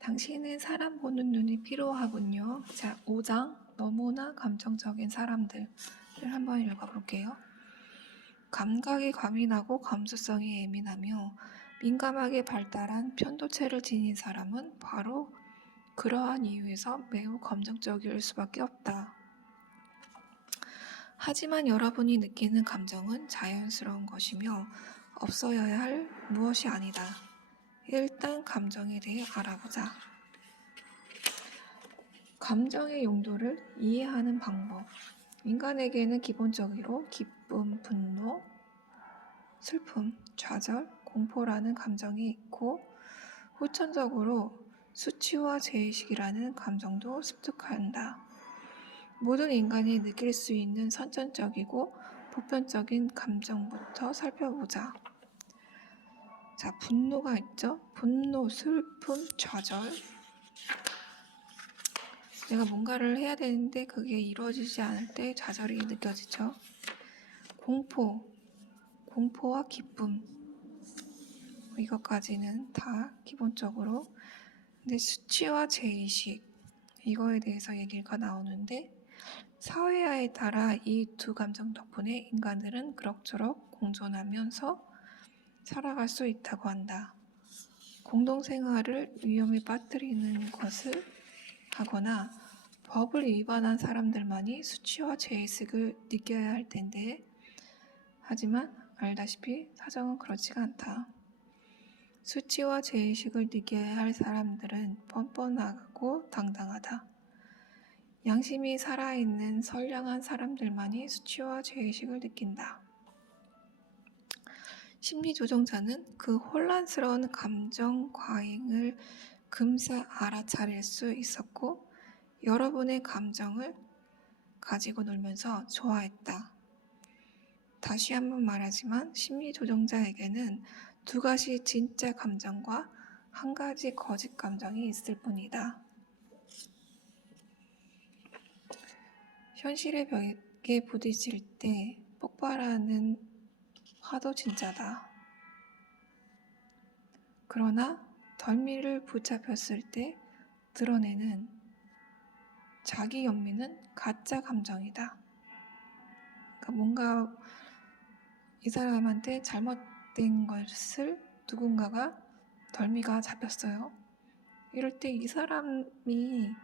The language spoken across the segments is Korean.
당신은 사람 보는 눈이 필요하군요. 자, 5장 너무나 감정적인 사람들을 한번 읽어볼게요. 감각이 과민하고 감수성이 예민하며 민감하게 발달한 편도체를 지닌 사람은 바로 그러한 이유에서 매우 감정적일 수밖에 없다. 하지만 여러분이 느끼는 감정은 자연스러운 것이며 없어야 할 무엇이 아니다. 일단 감정에 대해 알아보자. 감정의 용도를 이해하는 방법. 인간에게는 기본적으로 기쁨, 분노, 슬픔, 좌절, 공포라는 감정이 있고 후천적으로 수치와 죄의식이라는 감정도 습득한다. 모든 인간이 느낄 수 있는 선천적이고 보편적인 감정부터 살펴보자. 자, 분노가 있죠? 분노, 슬픔, 좌절. 내가 뭔가를 해야 되는데 그게 이루어지지 않을 때 좌절이 느껴지죠. 공포와 기쁨. 이것까지는 다 기본적으로. 근데 수치와 죄의식. 이거에 대해서 얘기가 나오는데 사회화에 따라 이 두 감정 덕분에 인간들은 그럭저럭 공존하면서 살아갈 수 있다고 한다. 공동생활을 위험에 빠뜨리는 것을 하거나 법을 위반한 사람들만이 수치와 죄의식을 느껴야 할 텐데 하지만 알다시피 사정은 그렇지가 않다. 수치와 죄의식을 느껴야 할 사람들은 뻔뻔하고 당당하다. 양심이 살아있는 선량한 사람들만이 수치와 죄의식을 느낀다. 심리조정자는 그 혼란스러운 감정 과잉을 금세 알아차릴 수 있었고 여러분의 감정을 가지고 놀면서 좋아했다. 다시 한번 말하지만 심리조정자에게는 두 가지 진짜 감정과 한 가지 거짓 감정이 있을 뿐이다. 현실의 벽에 부딪힐 때 폭발하는 화도 진짜다. 그러나 덜미를 붙잡혔을 때 드러내는 자기 연민은 가짜 감정이다. 그러니까 뭔가 이 사람한테 잘못된 것을 누군가가 덜미가 잡혔어요. 이럴 때 이 사람이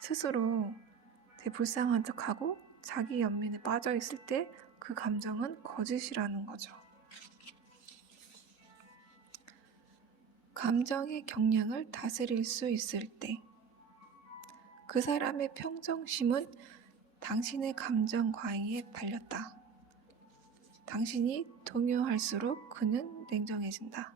스스로 되게 불쌍한 척하고 자기 연민에 빠져 있을 때 그 감정은 거짓이라는 거죠. 감정의 경량을 다스릴 수 있을 때 그 사람의 평정심은 당신의 감정 과잉에 달렸다. 당신이 동요할수록 그는 냉정해진다.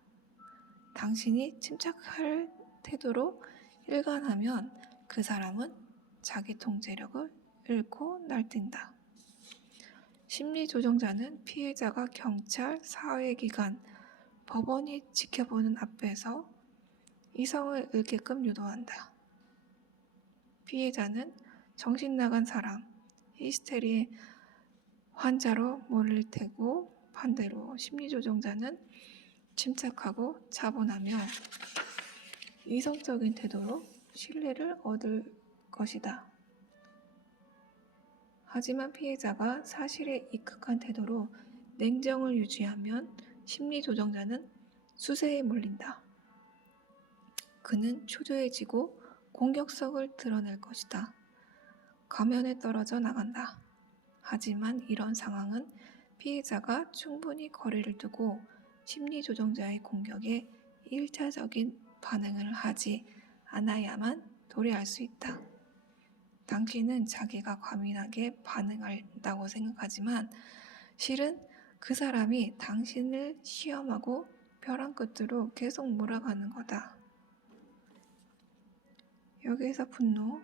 당신이 침착할 태도로 일관하면 그 사람은 자기 통제력을 잃고 날뛴다. 심리조정자는 피해자가 경찰, 사회기관, 법원이 지켜보는 앞에서 이성을 잃게끔 유도한다. 피해자는 정신나간 사람, 히스테리 환자로 몰릴 테고 반대로 심리조정자는 침착하고 차분하며 이성적인 태도로 신뢰를 얻을 것이다. 하지만 피해자가 사실에 입각한 태도로 냉정을 유지하면 심리조정자는 수세에 몰린다. 그는 초조해지고 공격성을 드러낼 것이다. 가면에 떨어져 나간다. 하지만 이런 상황은 피해자가 충분히 거리를 두고 심리조정자의 공격에 1차적인 반응을 하지 않아야만 도래할 수 있다. 당신은 자기가 과민하게 반응한다고 생각하지만 실은 그 사람이 당신을 시험하고 벼랑 끝으로 계속 몰아가는 거다. 여기에서 분노.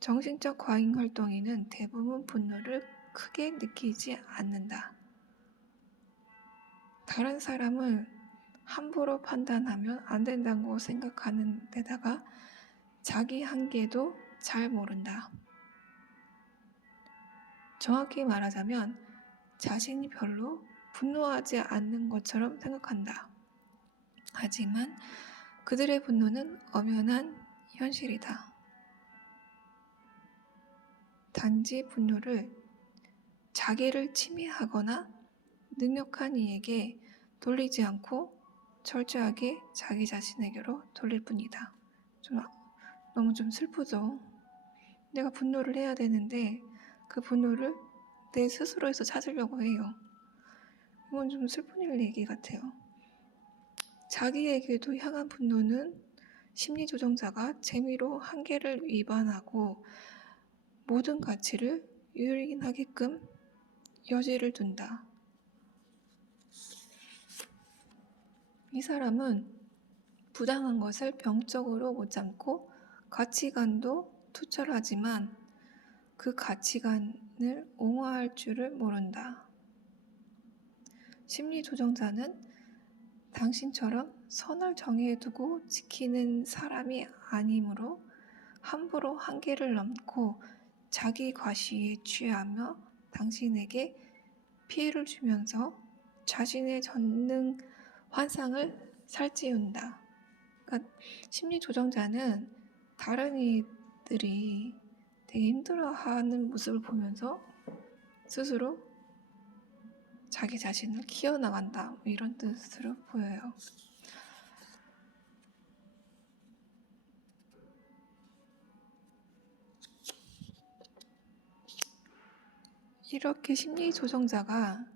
정신적 과잉 활동인은 대부분 분노를 크게 느끼지 않는다. 다른 사람을 함부로 판단하면 안 된다고 생각하는 데다가 자기 한계도 잘 모른다. 정확히 말하자면 자신이 별로 분노하지 않는 것처럼 생각한다. 하지만 그들의 분노는 엄연한 현실이다. 단지 분노를 자기를 침해하거나 능력한 이에게 돌리지 않고 철저하게 자기 자신에게로 돌릴 뿐이다. 너무 좀 슬프죠. 내가 분노를 해야 되는데 그 분노를 내 스스로에서 찾으려고 해요. 이건 좀 슬픈 얘기 같아요. 자기에게도 향한 분노는 심리조정자가 재미로 한계를 위반하고 모든 가치를 유린하게끔 여지를 둔다. 이 사람은 부당한 것을 병적으로 못 참고 가치관도 투철하지만 그 가치관을 옹호할 줄을 모른다. 심리조정자는 당신처럼 선을 정해두고 지키는 사람이 아니므로 함부로 한계를 넘고 자기 과시에 취하며 당신에게 피해를 주면서 자신의 전능 환상을 살찌운다. 그러니까 심리조정자는 다른 이들이 되게 힘들어하는 모습을 보면서 스스로 자기 자신을 키워나간다, 이런 뜻으로 보여요. 이렇게 심리조정자가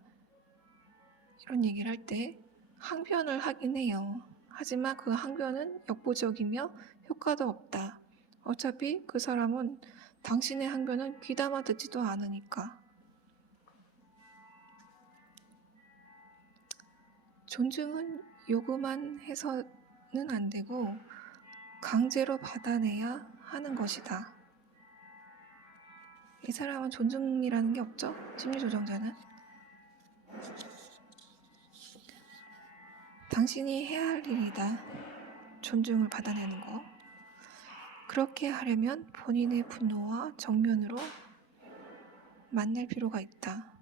이런 얘기를 할 때 항변을 하긴 해요. 하지만 그 항변은 역부족이며 효과도 없다. 어차피 그 사람은 당신의 항변은 귀담아 듣지도 않으니까. 존중은 요구만 해서는 안 되고 강제로 받아내야 하는 것이다. 이 사람은 존중이라는 게 없죠. 심리조정자는. 당신이 해야 할 일이다. 존중을 받아내는 거. 그렇게 하려면 본인의 분노와 정면으로 만날 필요가 있다.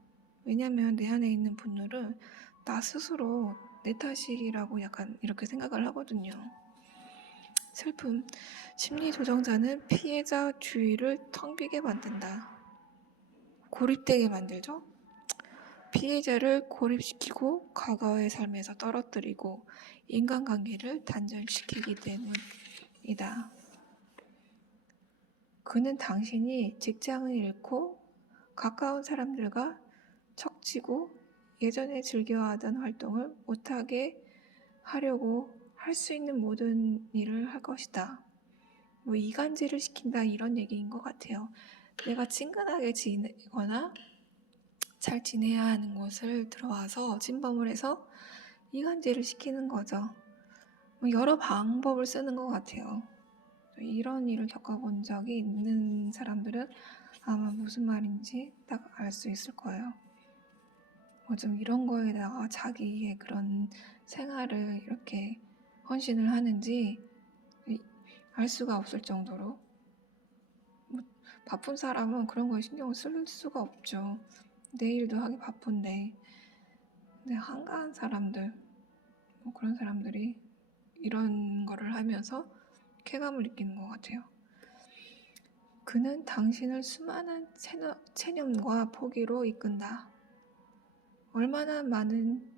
왜냐하면 내 안에 있는 분노를 나 스스로 내 탓이라고 약간 이렇게 생각을 하거든요. 슬픔. 심리조정자는 피해자 주의를 텅 비게 만든다. 고립되게 만들죠. 피해자를 고립시키고 과거의 삶에서 떨어뜨리고 인간관계를 단절시키기 때문이다. 그는 당신이 직장을 잃고 가까운 사람들과 척지고 예전에 즐겨하던 활동을 못하게 하려고 할 수 있는 모든 일을 할 것이다. 이간질을 시킨다, 이런 얘기인 것 같아요. 내가 친근하게 지내거나 잘 지내야 하는 곳을 들어와서 침범을 해서 이간질을 시키는 거죠. 여러 방법을 쓰는 것 같아요. 이런 일을 겪어본 적이 있는 사람들은 아마 무슨 말인지 딱 알 수 있을 거예요. 좀 이런 거에다가 자기의 그런 생활을 이렇게 헌신을 하는지 알 수가 없을 정도로. 바쁜 사람은 그런 거에 신경을 쓸 수가 없죠. 내일도 하기 바쁜데. 근데 한가한 사람들, 그런 사람들이 이런 거를 하면서 쾌감을 느끼는 것 같아요. 그는 당신을 수많은 체념과 포기로 이끈다. 얼마나 많은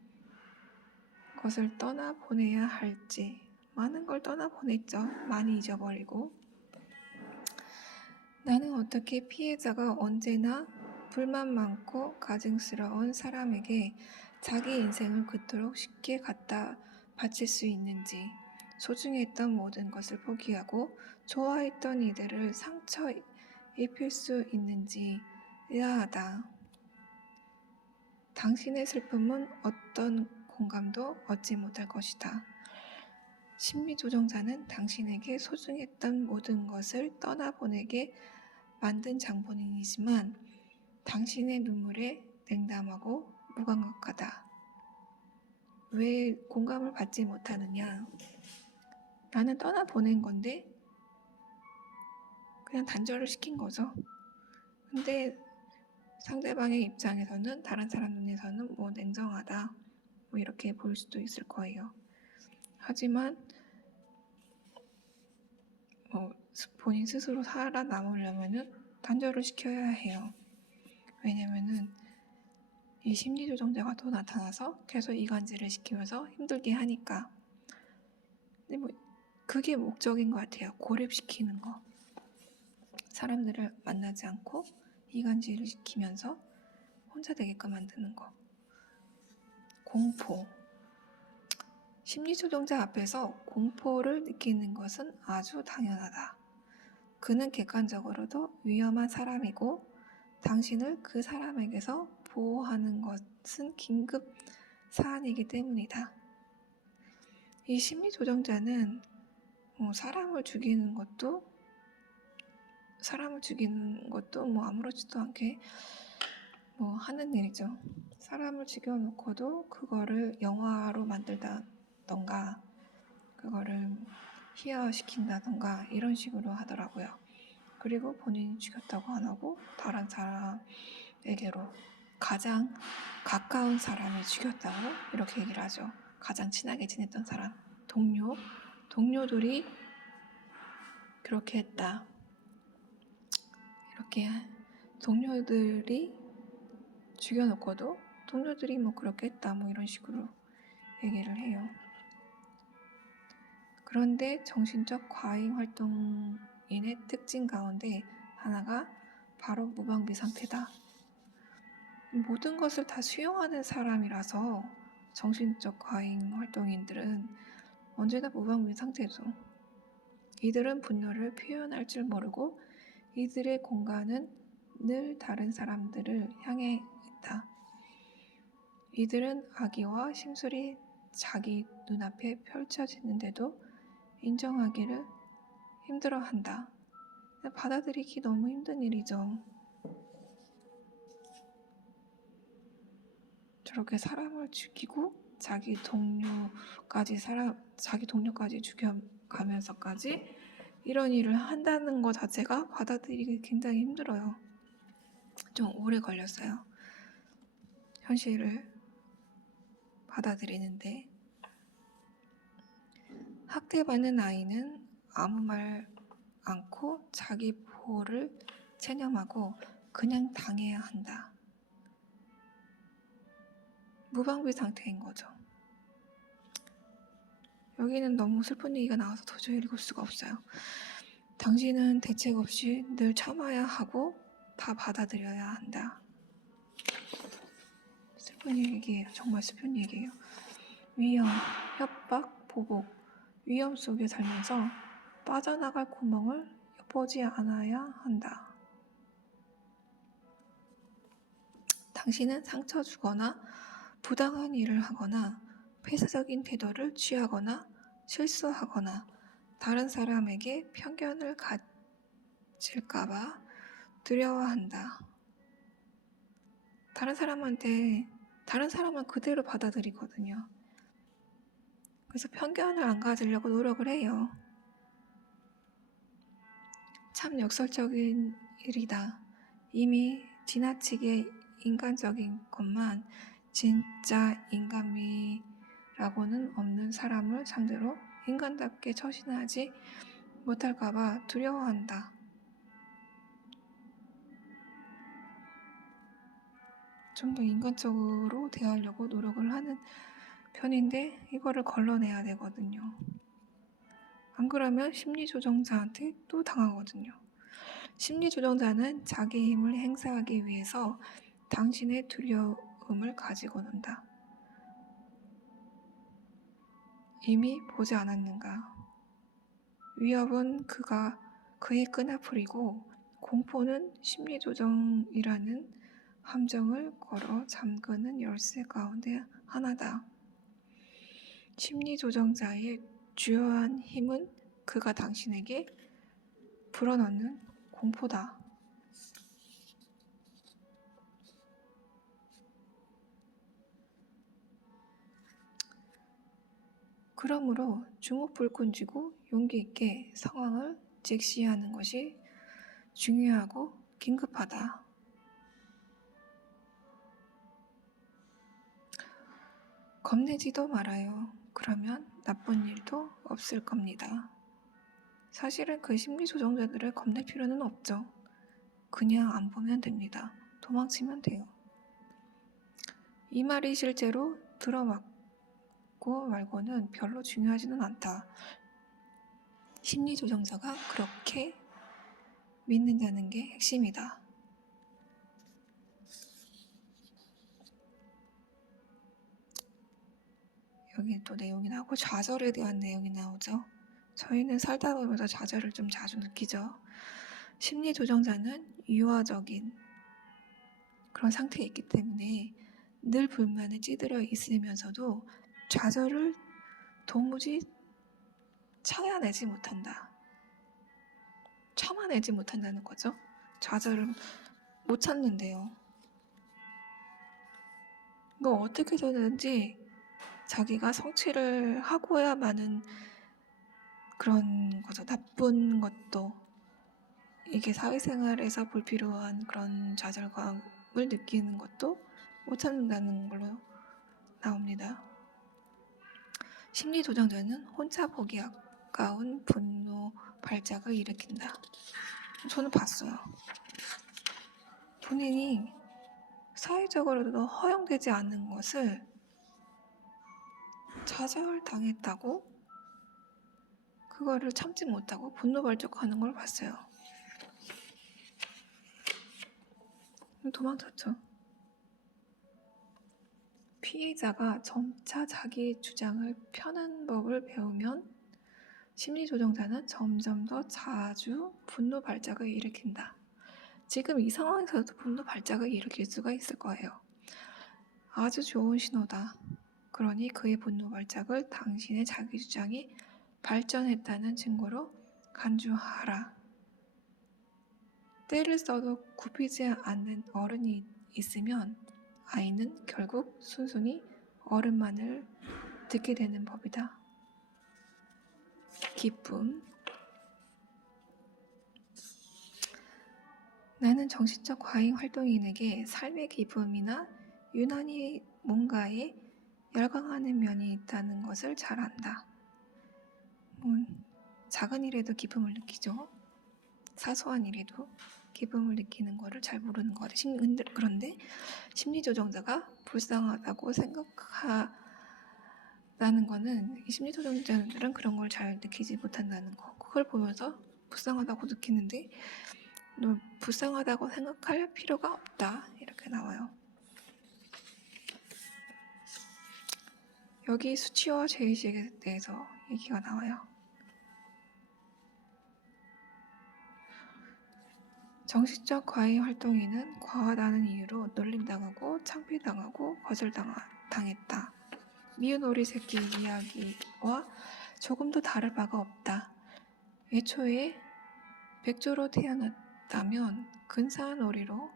것을 떠나보내야 할지. 많은 걸 떠나보냈죠. 많이 잊어버리고. 나는 어떻게 피해자가 언제나 불만 많고 가증스러운 사람에게 자기 인생을 그토록 쉽게 갖다 바칠 수 있는지, 소중했던 모든 것을 포기하고 좋아했던 이들을 상처 입힐 수 있는지 의아하다. 당신의 슬픔은 어떤 공감도 얻지 못할 것이다. 심리조정자는 당신에게 소중했던 모든 것을 떠나보내게 만든 장본인이지만 당신의 눈물에 냉담하고 무감각하다. 왜 공감을 받지 못하느냐? 나는 떠나보낸 건데 그냥 단절을 시킨 거죠. 근데 상대방의 입장에서는, 다른 사람 눈에서는 냉정하다, 이렇게 볼 수도 있을 거예요. 하지만 본인 스스로 살아남으려면은 단절을 시켜야 해요. 왜냐면은 이 심리조정자가 또 나타나서 계속 이간질을 시키면서 힘들게 하니까. 근데 그게 목적인 것 같아요. 고립시키는 거. 사람들을 만나지 않고 이간질을 시키면서 혼자 되게끔 만드는 거. 공포. 심리조정자 앞에서 공포를 느끼는 것은 아주 당연하다. 그는 객관적으로도 위험한 사람이고 당신을 그 사람에게서 보호하는 것은 긴급 사안이기 때문이다. 이 심리조정자는 사람을 죽이는 것도 아무렇지도 않게 하는 일이죠. 사람을 죽여놓고도 그거를 영화로 만들다던가 그거를 희화시킨다던가 이런 식으로 하더라고요. 그리고 본인이 죽였다고 안 하고 다른 사람에게로 가장 가까운 사람이 죽였다고 이렇게 얘기를 하죠. 가장 친하게 지냈던 사람, 동료들이 그렇게 했다. 이렇게 동료들이 죽여놓고도 동료들이 그렇게 했다 이런 식으로 얘기를 해요. 그런데 정신적 과잉 활동인의 특징 가운데 하나가 바로 무방비 상태다. 모든 것을 다 수용하는 사람이라서 정신적 과잉 활동인들은 언제나 무방비 상태죠. 이들은 분노를 표현할 줄 모르고 이들의 공간은 늘 다른 사람들을 향해 있다. 이들은 악의와 심술이 자기 눈앞에 펼쳐지는데도 인정하기를 힘들어한다. 받아들이기 너무 힘든 일이죠. 저렇게 사람을 죽이고 자기 동료까지 죽여가면서까지 이런 일을 한다는 것 자체가 받아들이기 굉장히 힘들어요. 좀 오래 걸렸어요. 현실을 받아들이는데. 학대받는 아이는 아무 말 않고 자기 보호를 체념하고 그냥 당해야 한다. 무방비 상태인 거죠. 여기는 너무 슬픈 얘기가 나와서 도저히 읽을 수가 없어요. 당신은 대책 없이 늘 참아야 하고 다 받아들여야 한다. 슬픈 얘기예요. 정말 슬픈 얘기예요. 위험, 협박, 보복, 위험 속에 살면서 빠져나갈 구멍을 엿보지 않아야 한다. 당신은 상처 주거나 부당한 일을 하거나 폐쇄적인 태도를 취하거나 실수하거나 다른 사람에게 편견을 가질까봐 두려워한다. 다른 사람은 그대로 받아들이거든요. 그래서 편견을 안 가지려고 노력을 해요. 참 역설적인 일이다. 이미 지나치게 인간적인 것만 진짜 인간미라고는 없는 사람을 상대로 인간답게 처신하지 못할까봐 두려워한다. 좀 더 인간적으로 대하려고 노력을 하는 편인데 이거를 걸러내야 되거든요. 안 그러면 심리조정자한테 또 당하거든요. 심리조정자는 자기 힘을 행사하기 위해서 당신의 두려움을 가지고 논다. 이미 보지 않았는가? 위협은 그의 끈앞풀이고 공포는 심리조정이라는 함정을 걸어 잠그는 열쇠 가운데 하나다. 심리조정자의 주요한 힘은 그가 당신에게 불어넣는 공포다. 그러므로 주목불끈 쥐고 용기 있게 상황을 직시하는 것이 중요하고 긴급하다. 겁내지도 말아요. 그러면 나쁜 일도 없을 겁니다. 사실은 그 심리 조정자들을 겁낼 필요는 없죠. 그냥 안 보면 됩니다. 도망치면 돼요. 이 말이 실제로 들어맞고 말고는 별로 중요하지는 않다. 심리 조정자가 그렇게 믿는다는 게 핵심이다. 여기 또 내용이 나오고 좌절에 대한 내용이 나오죠. 저희는 살다 보면서 좌절을 좀 자주 느끼죠. 심리 조정자는 유아적인 그런 상태에 있기 때문에 늘 불만에 찌들어 있으면서도 좌절을 도무지 참아내지 못한다는 거죠. 좌절을 못 참는데요. 뭐 어떻게 되는지 자기가 성취를 하고야만은 그런 거죠. 나쁜 것도 이게 사회생활에서 불필요한 그런 좌절감을 느끼는 것도 못 참는다는 걸로 나옵니다. 심리 조정자는 혼자 보기 아까운 분노 발작을 일으킨다. 저는 봤어요. 본인이 사회적으로도 허용되지 않는 것을 좌절당했다고 그거를 참지 못하고 분노 발작하는 걸 봤어요. 도망쳤죠. 피해자가 점차 자기 주장을 펴는 법을 배우면 심리 조정자는 점점 더 자주 분노 발작을 일으킨다. 지금 이 상황에서도 분노 발작을 일으킬 수가 있을 거예요. 아주 좋은 신호다. 그러니 그의 분노 발작을 당신의 자기 주장이 발전했다는 증거로 간주하라. 때를 써도 굽히지 않는 어른이 있으면 아이는 결국 순순히 어른만을 듣게 되는 법이다. 기쁨. 나는 정신적 과잉 활동인에게 삶의 기쁨이나 유난히 뭔가에 열광하는 면이 있다는 것을 잘 안다. 작은 일에도 기쁨을 느끼죠. 사소한 일에도 기쁨을 느끼는 것을 잘 모르는 것 같아요. 그런데 심리조정자가 불쌍하다고 생각하는 거는 이 심리조정자들은 그런 걸 잘 느끼지 못한다는 거. 그걸 보면서 불쌍하다고 느끼는데 너 불쌍하다고 생각할 필요가 없다. 이렇게 나와요. 여기 수치와 죄의식에 대해서 얘기가 나와요. 정신적 과잉 활동인은 과하다는 이유로 놀림당하고 창피당하고 거절당했다. 미운 오리 새끼 이야기와 조금도 다를 바가 없다. 애초에 백조로 태어났다면 근사한 오리로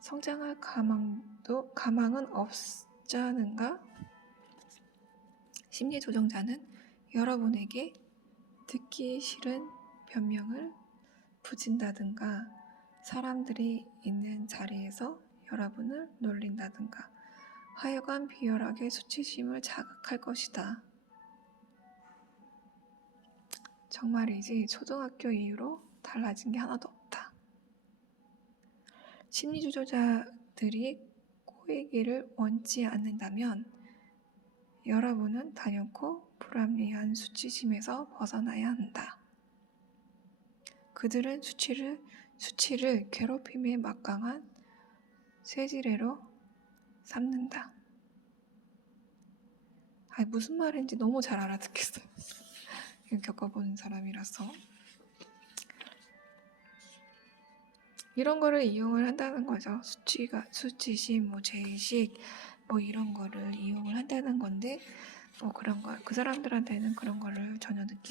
성장할 가망은 없자는가? 심리 조정자는 여러분에게 듣기 싫은 변명을 붙인다든가 사람들이 있는 자리에서 여러분을 놀린다든가 하여간 비열하게 수치심을 자극할 것이다. 정말이지 초등학교 이후로 달라진 게 하나도 없다. 심리조절자들이 꼬이기를 원치 않는다면 여러분은 단연코 불합리한 수치심에서 벗어나야 한다. 그들은 수치를 괴롭힘에 막강한 쇠지뢰로 삼는다. 무슨 말인지 너무 잘 알아듣겠어요. 겪어본 사람이라서. 이런 거를 이용을 한다는 거죠. 수치심, 죄의식, 이런 거를 이용을 한다는 건데, 그 사람들한테는 그런 거를 전혀